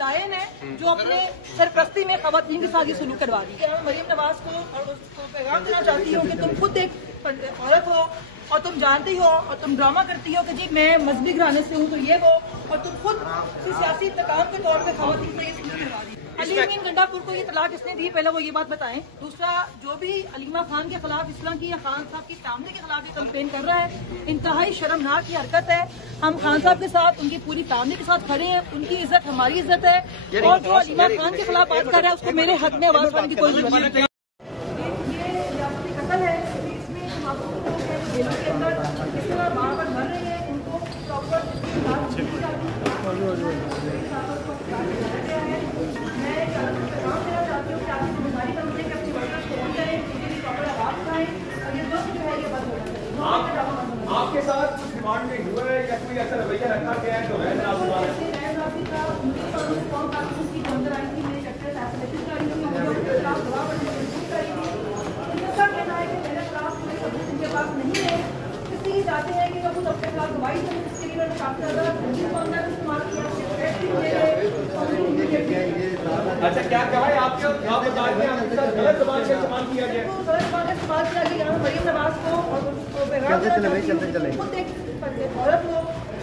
दायन है जो अपने सरपरस्ती में खवातीन के साथ ये सलूक करवा दी। मैं मरीम नवाज को और उसको पैगाम देना चाहती हूँ कि तुम खुद एक औरत हो और तुम जानती हो और तुम ड्रामा करती हो कि जी मैं मजहबी घराने से हूँ तो ये वो, और तुम खुद सियासी इंतकाम के तौर पर खवातीन में ये सलूक करवा दी। अली अमीन गंडापुर को ये तलाक किसने दी, पहले वो ये बात बताएं। दूसरा, जो भी अलीमा खान के खिलाफ, इस तरह की या खान साहब की फैमिली के खिलाफ ये कंपेन कर रहा है, इंतहाई शर्मनाक की हरकत है। हम खान साहब के साथ, उनकी पूरी फैमिली के साथ खड़े हैं, उनकी इज्जत हमारी इज्जत है, और जो अलीमा खान के खिलाफ बात कर रहा है उसको मेरे हक में आवाज उठाने की कोई जरूरत नहीं है। ये रियासती कत्ल है, इसमें जेलों के अंदर किस तरह बार-बार मर रहे हैं, उनको प्रॉपर आपके साथ कुछ डिमांड में हुआ है या कोई ऐसा रवैया रखा गया है जो चाहते हैं कि कुछ अपने खिलाफ गवाही दें, इसके लिए उन्होंने काफी ज्यादा इस्तेमाल किया। अच्छा, क्या कहा है आपके आप बता रहे हैं आपके साथ गलत ज़बान का इस्तेमाल किया गया? गलत ज़बान का इस्तेमाल किया गया। यहाँ मरीम नवाज को और उसको पैगाम देना चाहती हूँ कि तुम खुद एक औरत हो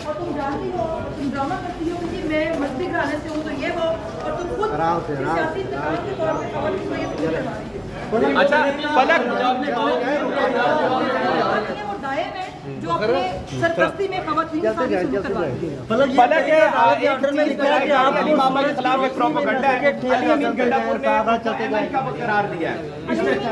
और तुम जानती हो, तुम ड्रामा करती हो कि मैं मजहबी घराने से हूँ तो ये वो, और तुम खुद सियासी इंतकाम के तौर पर खवातीन को ये सलूक करवा रही हो। अच्छा, दायन है जो अपने सरपरस्ती में खवातीन के साथ सलूक करवा रही है। फलक है ऑर्डर में लिखा है कि आप अली मामा के खिलाफ एक प्रोपेगेंडा है। अली अमीन गंडापुर ने अमेरिका को करार दिया है।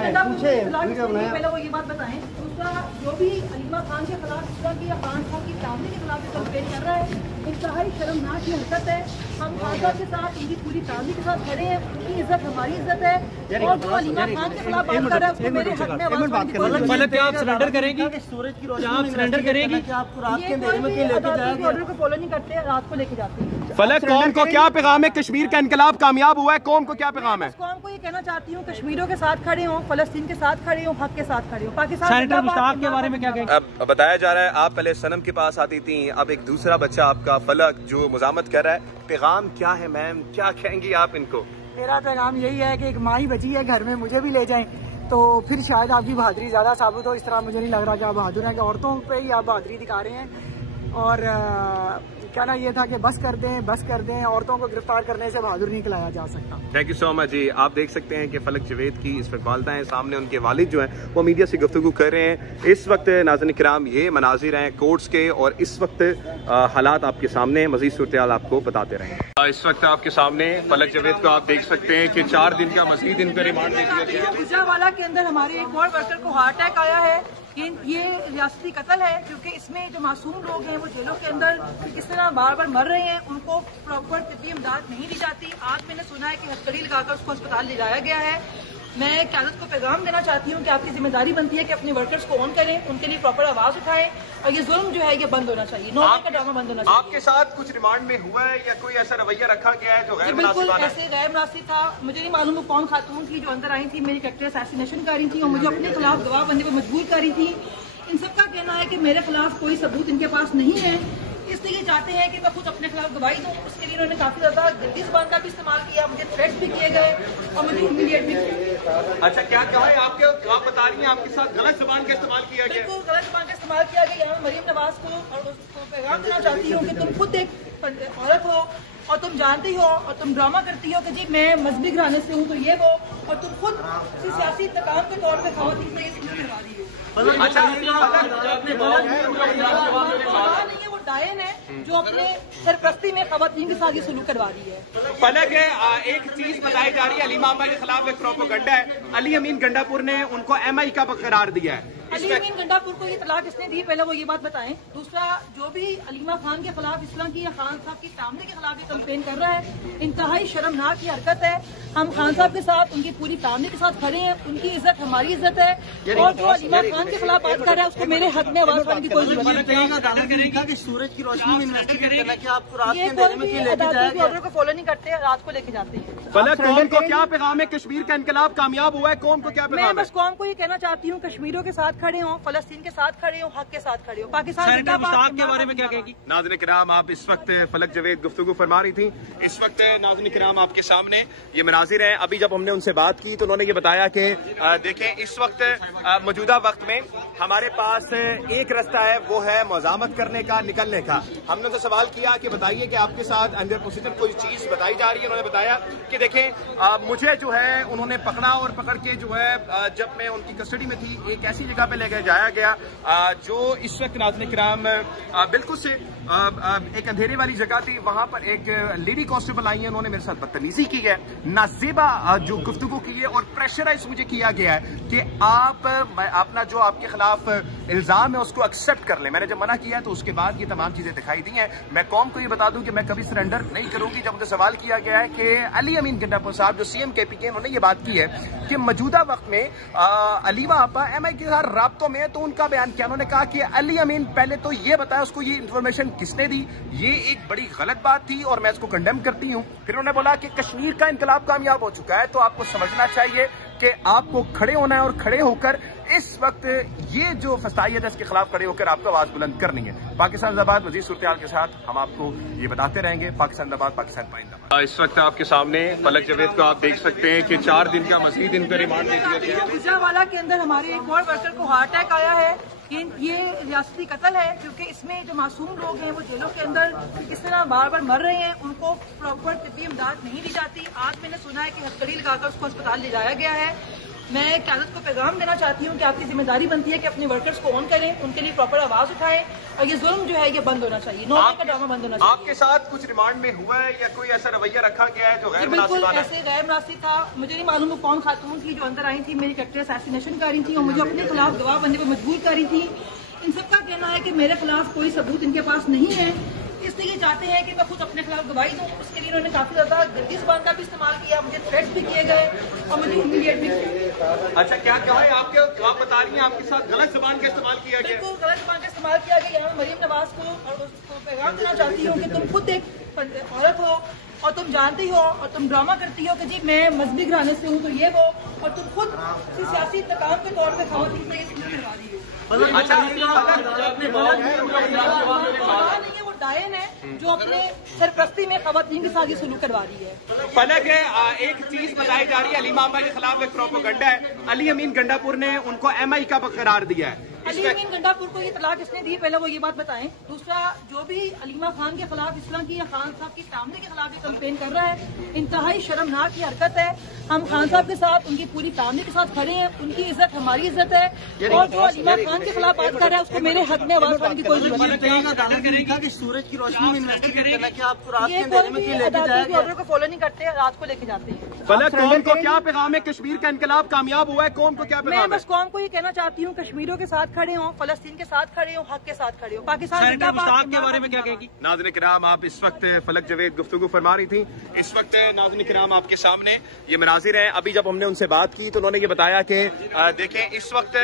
पहले वो ये बात बताएं। दूसरा, जो भी अलीमा खान के खिलाफ, इस तरह की या खान साहब की फैमिली के खिलाफ कंपेन कर रहा है, इंतहाई शर्मनाक की हरकत है। हम खान साहब के साथ, उनकी पूरी फैमिली के साथ खड़े हैं, उनकी इज्जत हमारी इज्जत है, और जो अलीमा खान के खिलाफ बात कर रहा है उसको मेरे हक में आवाज उठाने की कोई जरूरत नहीं है। आप सरेंडर करेंगी? सूरज की रोशनी आप सरेंडर करेगी? आपको रात के अंधेरे में क्यों लेके जाएंगे? ऑर्डर को फॉलो नहीं करते, रात को लेके जाते हैं। फलक, कौम को क्या पैगाम है? कश्मीर का इनकलाब कामयाब हुआ है, कौम को क्या पैगाम है? कौम को ये कहना चाहती हूँ, कश्मीरियों के साथ खड़े हो, फलस्तीन के साथ खड़े हो, हक के साथ खड़े हो। पाकिस्तान सेनेटर मुश्ताक के बारे में क्या कहेंगे? अब बताया जा रहा है आप पहले सनम के पास आती थी, अब एक दूसरा बच्चा आपका फलक जो मुजामत कर रहा है। पैगाम क्या है मैम, क्या कहेंगी आप इनको? मेरा पैगाम यही है कि एक माँ ही बची है घर में, मुझे भी ले जाएं तो फिर शायद आपकी बहादुरी ज़्यादा साबित हो। इस तरह मुझे नहीं लग रहा कि आप बहादुर हैं, कि औरतों पे ही आप बहादुरी दिखा रहे हैं। और कहना ये था कि बस कर दें, औरतों को गिरफ्तार करने से बहादुर नहीं कहलाया जा सकता। थैंक यू सो मच जी। आप देख सकते हैं कि फलक जवेद की इस वक्त वालिदा हैं, सामने उनके वालिद जो हैं वो मीडिया से गुफ्तगू कर रहे हैं। इस वक्त नाज़रीन किराम ये मनाजिर हैं कोर्ट्स के, और इस वक्त हालात आपके सामने, मज़ीद सूरत-ए-हाल आपको बताते रहेंगे। इस वक्त आपके सामने फलक जवेद को आप देख सकते हैं कि 4 दिन का मज़ीद इनका रिमांड दे दिया गया। गुजरावाला के अंदर हमारे एक और वर्कर को हार्ट अटैक आया है। ये रियासती कत्ल है, क्योंकि इसमें जो मासूम लोग हैं वो जेलों के अंदर किस तरह बार बार मर रहे हैं, उनको प्रॉपर तिब्बी इमदाद नहीं दी जाती। आज मैंने सुना है कि हथकड़ी लगाकर उसको अस्पताल ले जाया गया है। मैं क़यादत को पैगाम देना चाहती हूँ कि आपकी जिम्मेदारी बनती है कि अपने वर्कर्स को ऑन करें, उनके लिए प्रॉपर आवाज उठाएं, और ये जुल्म जो है ये बंद होना चाहिए, नौकरी का ड्रामा बंद होना चाहिए। आपके साथ कुछ रिमांड में हुआ है या कोई ऐसा रवैया रखा गया है जो गैर बिल्कुल मुनासिब है? ऐसे गैर मुनासिब था। मुझे नहीं मालूम वो कौन खातून थी जो अंदर आई थी, मेरी कैरेक्टर असैसिनेशन कर रही थी और मुझे अपने खिलाफ गवाह बनने पर मजबूर कर रही थी। इन सबका कहना है कि मेरे खिलाफ कोई सबूत इनके पास नहीं है, इसलिए ये चाहते हैं कि मैं खुद अपने खिलाफ गवाही दूं। उसके लिए उन्होंने काफी ज्यादा जल्दी ज़बान का भी इस्तेमाल किया, मुझे थ्रेट्स भी किए गए और मुझे ह्यूमिलिएट भी किया। अच्छा, क्या कहा है आपके? आप बता रही हैं आपके साथ गलत ज़बान का इस्तेमाल किया गया? बिल्कुल गलत ज़बान का इस्तेमाल किया गया। यहाँ मरीम नवाज को और उसको पैगाम देना चाहती हूँ कि तुम खुद एक औरत हो और तुम जानती हो और तुम ड्रामा करती हो कि जी मैं मजहबी घराने से हूँ तो ये वो, और तुम खुद सियासी इंतकाम के तौर पर खवातीन में ये सलूक करवा रही हो। नहीं है, वो दायन है जो अपने सरपरस्ती में खवातीन के साथ ये सलूक करवा रही है। फलक है, एक चीज बताई जा रही है, अली मामा के खिलाफ एक प्रोपेगेंडा है। अली अमीन गंडापुर ने उनको MI का करार दिया है। अली अमीन गंडापुर को ये तलाक किसने दी, पहले वो ये बात बताएं। दूसरा, जो भी अलीमा खान के खिलाफ, इस तरह की या खान साहब की फैमिली के खिलाफ ये कंपेन कर रहा है, इंतहाई शर्मनाक की हरकत है। हम खान साहब के साथ, उनकी पूरी फैमिली के साथ खड़े हैं, उनकी इज्जत हमारी इज्जत है, और जो अलीमा खान के खिलाफ बात कर रहा है उसको मेरे हक में आवाज उठाने की कोई जरूरत नहीं है। सूरज की रोशनी में इन्वेस्टिगेट करना कि आपको रात के ये अंधेरे में क्यों लेके जाएंगे? ऑर्डर को फॉलो नहीं करते, रात को लेके जाते हैं। फलक, कौम को क्या पैगाम है? कश्मीर का इनकलाब कामयाब हुआ है, कौम को क्या मैं पैगाम है? बस कौम को ये कहना चाहती हूँ, कश्मीरियों के साथ खड़े हों, फलस्तीन के साथ खड़े हों, हक के साथ खड़े हों। पाकिस्तान मुश्ताक के बारे में क्या कहेगी? नाज़रीन किराम, आप इस वक्त फलक जवेद गुफ्तगू फरमा रही थी। इस वक्त नाज़रीन किराम आपके सामने ये मनाजिर हैं। अभी जब हमने उनसे बात की तो उन्होंने ये बताया कि देखें, इस वक्त मौजूदा वक्त में हमारे पास एक रास्ता है, वो है मज़ामत करने का, निकलने का। हमने उनसे सवाल किया कि बताइए कि आपके साथ अंडर प्रोसीजर कोई चीज बताई जा रही है। उन्होंने बताया कि देखें, मुझे जो है उन्होंने पकड़ा और पकड़ के जो है जब मैं उनकी कस्टडी में थी एक ऐसी जगह पे लेकर जाया गया जो इस वक्त नाज़रीन किराम बिल्कुल से एक अंधेरे वाली जगह थी। वहां पर एक लेडी कांस्टेबल आई है, उन्होंने मेरे साथ बदतमीजी की है, नाजेबा जो गुफ्तगू की है और प्रेशराइज मुझे किया गया है कि आप अपना जो आपके खिलाफ इल्जाम है उसको एक्सेप्ट कर लें। मैंने जब मना किया तो उसके बाद ये तमाम चीजें दिखाई दी हैं। मैं कौम को ये बता दूं कि मैं कभी सरेंडर नहीं करूंगी। जब मुझे सवाल किया गया है कि अली अमीन गंडापुर साहब जो CM KPK, उन्होंने ये बात की है कि मौजूदा वक्त में अलीमा आपा MI के साथ राब्तों में, तो उनका बयान क्या? उन्होंने कहा कि अली अमीन पहले तो ये बताया उसको ये इन्फॉर्मेशन किसने दी, ये एक बड़ी गलत बात थी और मैं इसको कंडेम करती हूँ। फिर उन्होंने बोला कि कश्मीर का इनकलाब कामयाब हो चुका है, तो आपको समझना चाहिए कि आपको खड़े होना है और खड़े होकर इस वक्त ये जो फसाइयत है इसके खिलाफ खड़े होकर आपको आवाज बुलंद करनी है। पाकिस्तान जिंदाबाद। मजीद सूरत के साथ हम आपको ये बताते रहेंगे। पाकिस्तान जिंदाबाद, पाकिस्तान पाइंदाबाद। इस वक्त आपके सामने फलक जवेद को आप देख सकते हैं कि 4 दिन का मजीद इनका रिमांड दे दिया गया। गुजरांवाला के अंदर हमारे एक और वर्कर को हार्ट अटैक आया है। ये रियासती कत्ल है, क्योंकि इसमें जो मासूम लोग हैं वो जेलों के अंदर इस तरह बार बार मर रहे हैं, उनको प्रॉपर तिब्बी इमदाद नहीं दी जाती। आज मैंने सुना है कि हथकड़ी लगाकर उसको अस्पताल ले जाया गया है। मैं क़यादत को पैगाम देना चाहती हूँ कि आपकी जिम्मेदारी बनती है कि अपने वर्कर्स को ऑन करें, उनके लिए प्रॉपर आवाज उठाएं और ये जुल्म जो है ये बंद होना चाहिए। नौकरी का ड्रामा बंद होना चाहिए। आपके साथ कुछ रिमांड में हुआ है या कोई ऐसा रवैया रखा गया है जो गैर बिल्कुल ऐसे गैर मुनासिब था। मुझे नहीं मालूम वो कौन खातून थी जो अंदर आई थी, मेरी कैरेक्टर असैसिनेशन कर रही थी और मुझे अपने खिलाफ गवाह बनने पर मजबूर कर रही थी। इन सबका कहना है कि मेरे खिलाफ कोई सबूत इनके पास नहीं है, इसलिए ये चाहते हैं कि मैं खुद अपने खिलाफ गवाही दूं। उसके लिए उन्होंने काफी ज्यादा जल्दी जुबान का भी इस्तेमाल किया, मुझे थ्रेट्स भी किए गए और मुझे ह्यूमिलिएट भी किया। अच्छा, क्या कहा है आपके? आप बता रही हैं आपके साथ गलत जुबान का इस्तेमाल किया गया? बिल्कुल गलत जुबान का इस्तेमाल किया गया। यहाँ मरीम नवाज को और उसको पैगाम देना चाहती हूँ कि तुम खुद एक औरत हो और तुम जानती हो और तुम ड्रामा करती हो कि जी मैं मजहबी घराने से हूँ तो ये वो, और तुम खुद सियासी इंतकाम के तौर पर खवातीन से ये करवा रही हो। अच्छा, नहीं है, वो डायन है जो अपने सरपरस्ती में खवातीन के साथ ये सलूक करवा रही है। फलक है, एक चीज बताई जा रही है, अलीमा आपा के खिलाफ एक प्रोपेगेंडा है। अली अमीन गंडापुर ने उनको MI का करार दिया है। अली अमीन गंडापुर को ये तलाक किसने दी, पहले वो ये बात बताएं। दूसरा, जो भी अलीमा खान के खिलाफ, इस तरह की या खान साहब की सामने के खिलाफ ये कैंपेन कर रहा है, इंतहाई शर्मनाक की हरकत है। हम खान साहब के साथ, उनकी पूरी फैमिली के साथ खड़े हैं, उनकी इज्जत हमारी इज्जत है, और जो अलीमा खान के खिलाफ बात कर रहा है उसको मेरे हक में आवाज उठाने की कोई जरूरत नहीं। कि सूरज की रोशनी में इन्वेस्टिगेट करना, क्या आपको रात के ये अंधेरे में क्यों लेके जाया गया? ऑर्डर को फॉलो नहीं करते, रात को लेके जाते हैं। फलक, कौम को क्या पैगाम है? कश्मीर का इनकलाब कामयाब हुआ है, कौम को क्या मैं पैगाम है? बस कौम को ये कहना चाहती हूँ, कश्मीरियों के साथ खड़े हों, फलस्तीन के साथ खड़े हों, हक के साथ खड़े हों। पाकिस्तान मुश्ताक के बारे में क्या कहेगी? नाज़रीन किराम, आप इस वक्त फलक जवेद गुफ्तगू फरमा रही थी। इस वक्त नाज़रीन किराम आपके सामने ये मनाजिर हैं। अभी जब हमने उनसे बात की तो उन्होंने ये बताया कि देखें, इस वक्त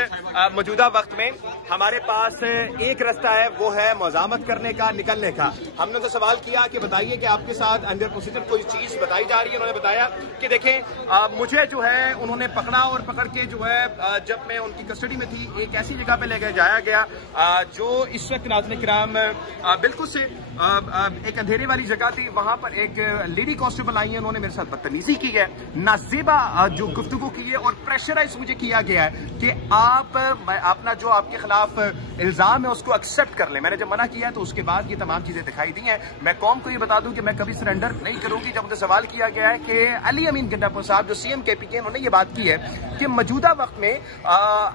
मौजूदा वक्त में हमारे पास एक रास्ता है, वो है मज़ामत करने का, निकलने का। हमने उनसे सवाल किया कि बताइए कि आपके साथ अंडर प्रोसीजर कोई चीज बताई जा रही है। उन्होंने बताया कि देखें, मुझे जो है उन्होंने पकड़ा और पकड़ के जो है जब मैं उनकी कस्टडी में थी एक ऐसी जगह पे लेकर जाया गया जो इस वक्त नाज़रीन किराम बिल्कुल से एक अंधेरे वाली जगह थी। वहां पर एक लेडी कांस्टेबल आई है, उन्होंने मेरे साथ बदतमीजी की है, नाजेबा जो गुफ्तगू की है और प्रेशराइज मुझे किया गया है कि आप अपना जो आपके खिलाफ इल्जाम है उसको एक्सेप्ट कर लें। मैंने जब मना किया तो उसके बाद ये तमाम चीजें दिखाई दी हैं। मैं कौम को ये बता दूं कि मैं कभी सरेंडर नहीं करूंगी। जब मुझे सवाल किया गया है कि अली अमीन गंडापुर साहब जो CM KPK, उन्होंने ये बात की है कि मौजूदा वक्त में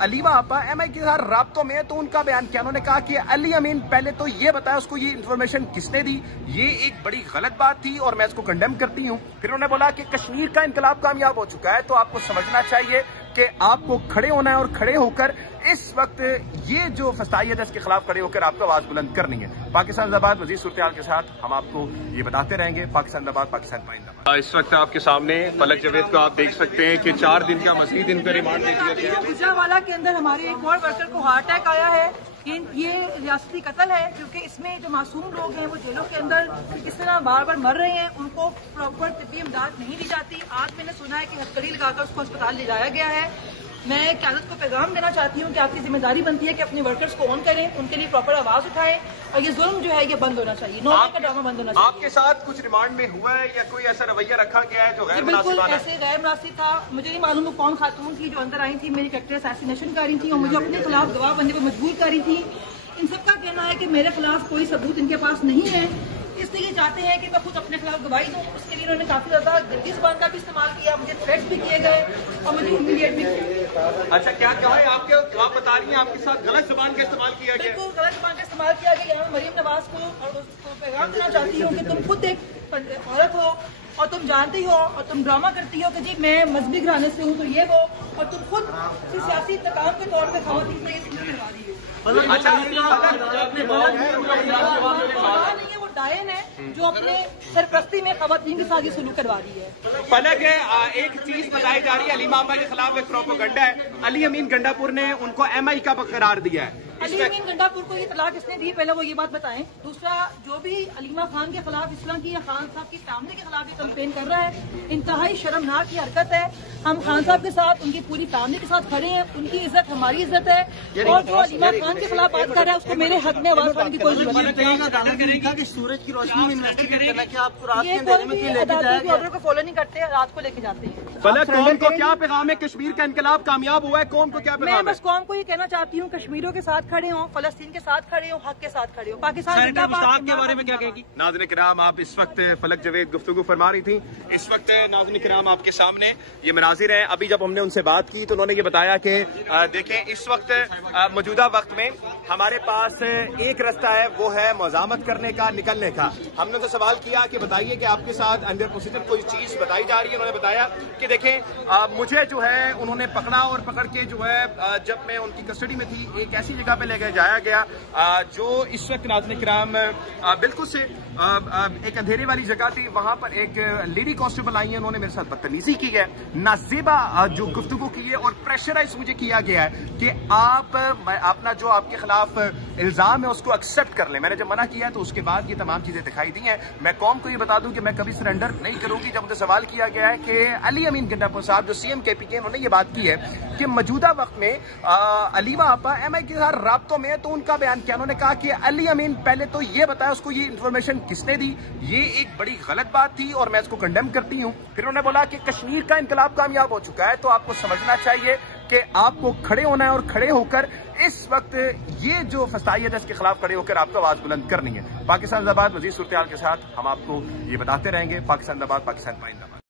अलीमा आपा MI के साथ राब्तों में, तो उनका बयान क्या? उन्होंने कहा कि अली अमीन पहले तो ये बताया उसको ये इन्फॉर्मेशन किसने दी, ये एक बड़ी गलत बात थी और मैं इसको कंडेम करती हूँ। फिर उन्होंने बोला कि कश्मीर का इनकलाब कामयाब हो चुका है, तो आपको समझना चाहिए कि आपको खड़े होना है और खड़े होकर इस वक्त ये जो फसाइयत है इसके खिलाफ खड़े होकर आपको आवाज बुलंद करनी है। पाकिस्तान जिंदाबाद। मजीद सूरत के साथ हम आपको ये बताते रहेंगे। पाकिस्तान जिंदाबाद, पाकिस्तान पाइंदाबाद। इस वक्त आपके सामने फलक जवेद को आप देख सकते हैं कि 4 दिन का मजीद इनका रिमांड दे दिया गया। गुजरांवाला के अंदर हमारे एक और वर्कर को हार्ट अटैक आया है। ये रियासती कत्ल है, क्योंकि इसमें जो मासूम लोग हैं वो जेलों के अंदर इस तरह बार बार मर रहे हैं, उनको प्रॉपर तिब्बी इमदाद नहीं दी जाती। आज मैंने सुना है कि हथकड़ी लगाकर उसको अस्पताल ले जाया गया है। मैं क़यादत को पैगाम देना चाहती हूँ कि आपकी जिम्मेदारी बनती है कि अपने वर्कर्स को ऑन करें, उनके लिए प्रॉपर आवाज उठाएं और ये जुल्म जो है ये बंद होना चाहिए, नौकरी का ड्रामा बंद होना चाहिए। आपके साथ कुछ रिमांड में हुआ है या कोई ऐसा रवैया रखा गया है जो गैर बिल्कुल मुनासिब ऐसे गैर मुनासिब था। मुझे नहीं मालूम वो कौन खातून थी जो अंदर आई थी, मेरी कैरेक्टर असैसिनेशन कर रही थी और मुझे अपने खिलाफ गवाह बनने पर मजबूर कर रही थी। इन सबका कहना है कि मेरे खिलाफ कोई सबूत इनके पास नहीं है, इसलिए चाहते हैं कि मैं खुद अपने खिलाफ गवाही दूं। उसके लिए उन्होंने काफी ज्यादा गंदी ज़बान का भी इस्तेमाल किया, मुझे थ्रेट्स भी किए गए और मुझे ह्यूमिलिएट भी किया। अच्छा, क्या कहा है आपके, आप बता रही हैं आपके साथ गलत जुबान का इस्तेमाल किया गया? बिल्कुल गलत जुबान का इस्तेमाल किया गया। यहाँ मरीम नवाज को और उसको पैगाम देना चाहती हूँ कि तुम खुद एक औरत हो और तुम जानती हो और तुम ड्रामा करती हो कि जी मैं मजहबी घराने से हूँ तो ये वो, और तुम खुद सियासी इंतकाम के तौर पर खवातीन से करवा रही हो। अच्छा, नहीं है, वो डायन है जो अपने सरपरस्ती में खवातीन के साथ ये सलूक करवा रही है। फलक है, एक चीज बताई जा रही है, अलीमा आपा के खिलाफ एक प्रोपेगेंडा है। अली अमीन गंडापुर ने उनको MI का करार दिया है। अली अमीन गंडापुर को ये तलाक किसने दी, पहले वो ये बात बताएं। दूसरा, जो भी अलीमा खान के खिलाफ, इस तरह की या खान साहब की फैमिली के खिलाफ ये कंपेन कर रहा है, इंतहाई शर्मनाक की हरकत है। हम खान साहब के साथ, उनकी पूरी फैमिली के साथ खड़े हैं, उनकी इज्जत हमारी इज्जत है, और जो अलीमा खान के खिलाफ बात कर रहा है उसको मेरे हक में आवाज उठाने की कोई जरूरत नहीं है। सूरज की रोशनी में इन्वेस्टिगेट करना, क्या आपको रात के ये अंधेरे कोई में भी क्यों लेके अदालती जाया ऑर्डर को फॉलो नहीं करते, रात को लेके जाते हैं। फलक, कौम को क्या पैगाम है? कश्मीर का इनकलाब कामयाब हुआ है, कौम को क्या मैं पैगाम है? बस कौम को ये कहना चाहती हूँ, कश्मीरियों के साथ खड़े हो, फलस्तीन के साथ खड़े हो, हक के साथ खड़े हो। पाकिस्तान के बारे में क्या कहेगी? नाज़रीन किराम, आप इस वक्त फलक जवेद गुफ्तगू फरमा रही थी। इस वक्त नाज़रीन किराम आपके सामने ये मनाजिर हैं। अभी जब हमने उनसे बात की तो उन्होंने ये बताया कि देखें, इस वक्त मौजूदा वक्त में हमारे पास एक रास्ता है, वो है मज़ामत करने का, निकलने का। हमने उनसे सवाल किया कि बताइए कि आपके साथ अंडर प्रोसीजर कोई चीज बताई जा रही है। उन्होंने बताया कि देखें, मुझे जो है उन्होंने पकड़ा और पकड़ के जो है जब मैं उनकी कस्टडी में थी एक ऐसी जगह पे लेकर जाया गया जो इस वक्त नाज़रीन किराम बिल्कुल से एक अंधेरे वाली जगह थी। वहां पर एक लेडी कांस्टेबल आई है, उन्होंने मेरे साथ बदतमीजी की है, नाजेबा जो गुफ्तगू की है और प्रेशराइज मुझे किया गया है कि आप अपना जो आपके खिलाफ इल्जाम है उसको एक्सेप्ट कर लें। मैंने जब मना किया तो उसके बाद ये तमाम चीजें दिखाई दी हैं। मैं कौम को ये बता दूं कि मैं कभी सरेंडर नहीं करूंगी। जब मुझे सवाल किया गया है कि अली अमीन गंडापुर साहब जो CM KPK, उन्होंने ये बात की है कि मौजूदा वक्त में अलीमा आपा MI के साथ राब्तों में, तो उनका बयान क्या? उन्होंने कहा कि अली अमीन पहले तो ये बताया उसको ये इन्फॉर्मेशन किसने दी, ये एक बड़ी गलत बात थी और मैं इसको कंडेम करती हूँ। फिर उन्होंने बोला कि कश्मीर का इनकलाब कामयाब हो चुका है, तो आपको समझना चाहिए कि आपको खड़े होना है और खड़े होकर इस वक्त ये जो फसाइयत है इसके खिलाफ खड़े होकर आपको आवाज बुलंद करनी है। पाकिस्तान जिंदाबाद। मजीद सूरत हाल के साथ हम आपको ये बताते रहेंगे। पाकिस्तान जिंदाबाद, पाकिस्तान पाइंदाबाद।